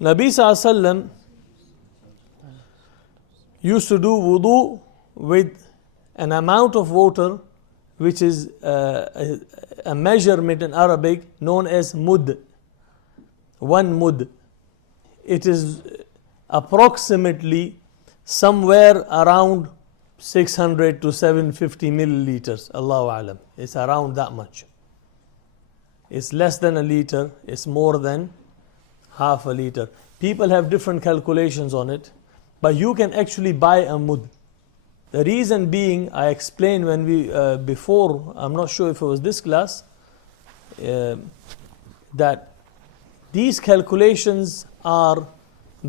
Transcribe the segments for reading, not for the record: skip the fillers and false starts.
Nabi Sallallahu Alaihi Wasallam used to do wudu with an amount of water which is a measurement in Arabic known as mud. 1 mud. It is approximately somewhere around 600 to 750 milliliters. Allahu Alam. It's around that much. It's less than a liter, it's more than half a liter. People have different calculations on it, but you can actually buy a mud. The reason being, I explained when we before, I'm not sure if it was this class, that these calculations are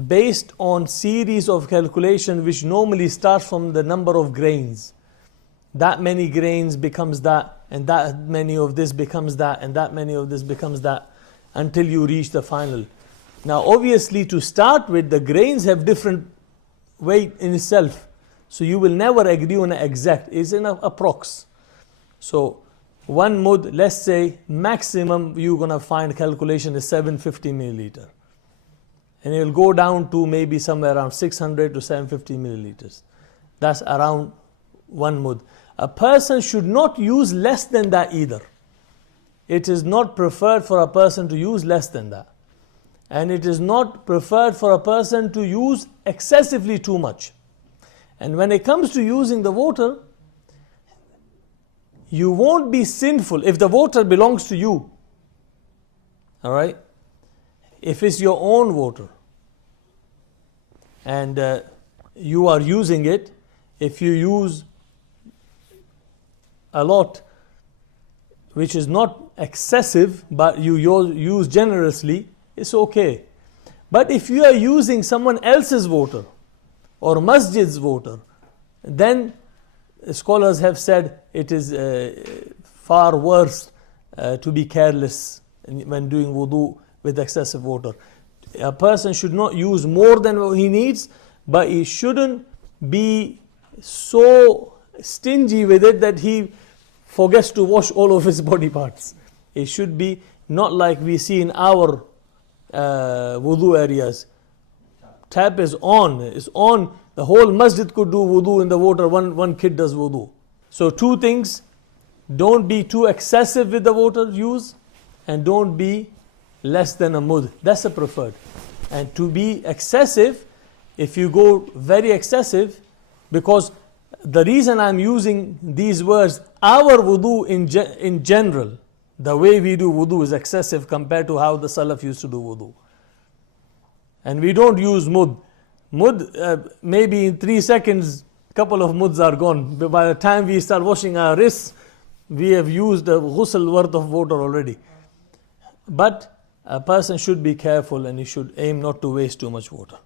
based on series of calculations which normally start from the number of grains. That many grains becomes that, and that many of this becomes that, and that many of this becomes that, until you reach the final. Now obviously, to start with, the grains have different weight in itself, so you will never agree on an exact. It's an approx. So 1 mud, let's say maximum you're gonna find calculation is 750 milliliter, and it will go down to maybe somewhere around 600 to 750 milliliters. That's around 1 mud. A person should not use less than that either. It is not preferred for a person to use less than that, and it is not preferred for a person to use excessively too much. And when it comes to using the water, you won't be sinful if the water belongs to you. All right? If it's your own water and you are using it, if you use a lot, which is not excessive, but you use generously, it's okay. But if you are using someone else's water or masjid's water, then scholars have said it is far worse to be careless when doing wudu with excessive water. A person should not use more than what he needs, but he shouldn't be so stingy with it that he forgets to wash all of his body parts. It should be not like we see in our wudu areas. Tap is on, it's on. The whole masjid could do wudu in the water, one kid does wudu. So 2 things, don't be too excessive with the water use, and don't be less than a mud. That's the preferred. And to be excessive, if you go very excessive, because the reason I'm using these words, our wudu in general, the way we do wudu is excessive compared to how the Salaf used to do wudu. And we don't use mud. Mud, maybe in 3 seconds, couple of muds are gone. But by the time we start washing our wrists, we have used a ghusl worth of water already. But a person should be careful, and he should aim not to waste too much water.